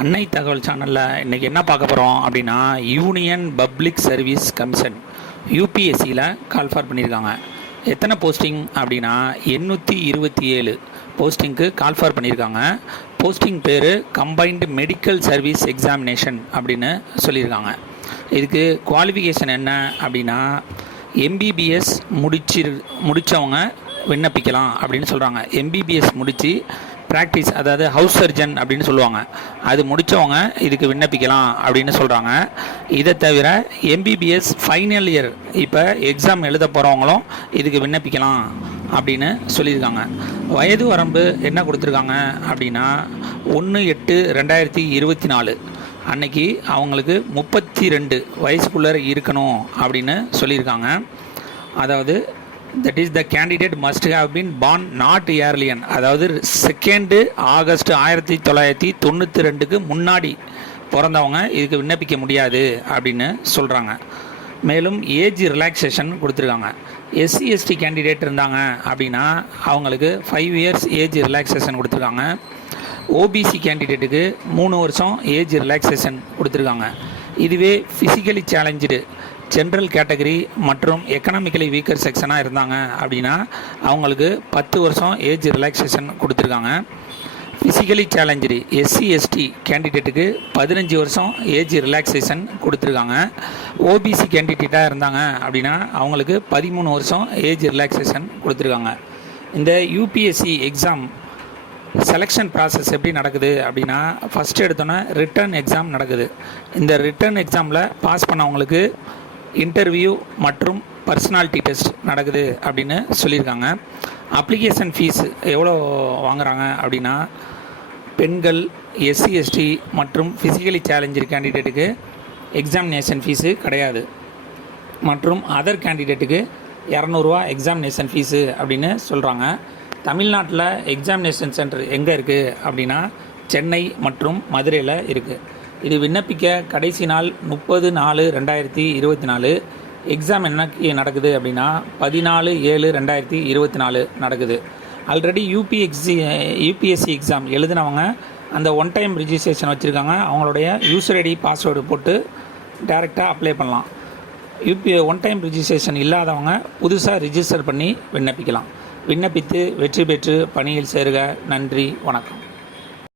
அன்னை தகவல் சேனலில் இன்றைக்கி என்ன பார்க்க போகிறோம் அப்படின்னா, யூனியன் பப்ளிக் சர்வீஸ் கமிஷன் யூபிஎஸ்சியில் கால்ஃபார் பண்ணியிருக்காங்க. எத்தனை போஸ்டிங் அப்படின்னா 827 போஸ்டிங்க்கு கால்ஃபார் பண்ணியிருக்காங்க. போஸ்டிங் பேர் கம்பைன்டு மெடிக்கல் சர்வீஸ் எக்ஸாமினேஷன் அப்படின்னு சொல்லியிருக்காங்க. இதுக்கு குவாலிஃபிகேஷன் என்ன அப்படின்னா, எம்பிபிஎஸ் முடித்தவங்க விண்ணப்பிக்கலாம் அப்படின்னு சொல்கிறாங்க. எம்பிபிஎஸ் முடித்து ப்ராக்டிஸ், அதாவது ஹவுஸ் சர்ஜன் அப்படின்னு சொல்லுவாங்க, அது முடித்தவங்க இதுக்கு விண்ணப்பிக்கலாம் அப்படின்னு சொல்கிறாங்க. இதை தவிர எம்பிபிஎஸ் ஃபைனல் இயர் இப்போ எக்ஸாம் எழுத போகிறவங்களும் இதுக்கு விண்ணப்பிக்கலாம் அப்படின்னு சொல்லியிருக்காங்க. வயது வரம்பு என்ன கொடுத்துருக்காங்க அப்படின்னா 1/8/2024 அன்னைக்கு அவங்களுக்கு 32 வயசுக்குள்ளே இருக்கணும் அப்படின்னு சொல்லியிருக்காங்க. அதாவது that is the candidate must have been born not earlier, அதாவது 2 ஆகஸ்ட் 1992க்கு முன்னாடி பிறந்தவங்க இதுக்கு விண்ணப்பிக்க முடியாது அப்படின்னு சொல்கிறாங்க. மேலும் ஏஜ் ரிலாக்ஸேஷன் கொடுத்துருக்காங்க. எஸ்சி எஸ்டி கேண்டிடேட் இருந்தாங்க அப்படின்னா அவங்களுக்கு 5 இயர்ஸ் ஏஜ் ரிலாக்ஸேஷன் கொடுத்துருக்காங்க. ஓபிசி கேண்டிடேட்டுக்கு 3 வருஷம் ஏஜ் ரிலாக்ஸேஷன் கொடுத்துருக்காங்க. இதுவே ஃபிசிக்கலி சேலஞ்சு ஜென்ரல் கேட்டகரி மற்றும் எக்கனாமிக்கலி வீக்கர் செக்ஷனாக இருந்தாங்க அப்படின்னா அவங்களுக்கு 10 வருஷம் ஏஜ் ரிலாக்ஸேஷன் கொடுத்துருக்காங்க. ஃபிசிக்கலி சேலஞ்சு எஸ்சி எஸ்டி கேண்டிடேட்டுக்கு 15 வருஷம் ஏஜ் ரிலாக்ஸேஷன் கொடுத்துருக்காங்க. ஓபிசி கேண்டிடேட்டாக இருந்தாங்க அப்படின்னா அவங்களுக்கு 13 வருஷம் ஏஜ் ரிலாக்ஸேஷன் கொடுத்துருக்காங்க. இந்த யூபிஎஸ்சி எக்ஸாம் செலெக்ஷன் ப்ராசஸ் எப்படி நடக்குது அப்படின்னா, ஃபஸ்ட்டு எடுத்தோன்னே ரிட்டன் எக்ஸாம் நடக்குது. இந்த ரிட்டன் எக்ஸாமில் பாஸ் பண்ணவங்களுக்கு இன்டர்வியூ மற்றும் பர்சனாலிட்டி டெஸ்ட் நடக்குது அப்படின்னு சொல்லியிருக்காங்க. அப்ளிகேஷன் ஃபீஸ் எவ்வளோ வாங்குகிறாங்க அப்படின்னா, பெண்கள், எஸ்சி எஸ்டி மற்றும் ஃபிசிக்கலி சேலஞ்சர் கேண்டிடேட்டுக்கு எக்ஸாமினேஷன் ஃபீஸு கிடையாது. மற்றும் அதர் கேண்டிடேட்டுக்கு 200 ரூபா எக்ஸாமினேஷன் ஃபீஸு அப்படின்னு சொல்கிறாங்க. தமிழ்நாட்டில் எக்ஸாமினேஷன் சென்டர் எங்கே இருக்குது அப்படின்னா சென்னை மற்றும் மதுரையில் இருக்குது. இது விண்ணப்பிக்க கடைசி நாள் 30/4/2024. எக்ஸாம் என்னைக்கு நடக்குது அப்படின்னா 14/7/2024 நடக்குது. ஆல்ரெடி யூபிஎஸ்சி எக்ஸாம் எழுதினவங்க அந்த ஒன் டைம் ரிஜிஸ்ட்ரேஷன் வச்சுருக்காங்க. அவங்களுடைய யூசர் ஐடி பாஸ்வேர்டு போட்டு டைரெக்டாக அப்ளை பண்ணலாம். ஒன் டைம் ரிஜிஸ்ட்ரேஷன் இல்லாதவங்க புதுசாக ரிஜிஸ்டர் பண்ணி விண்ணப்பிக்கலாம். விண்ணப்பித்து வெற்றி பெற்று பணியில் சேருக. நன்றி, வணக்கம்.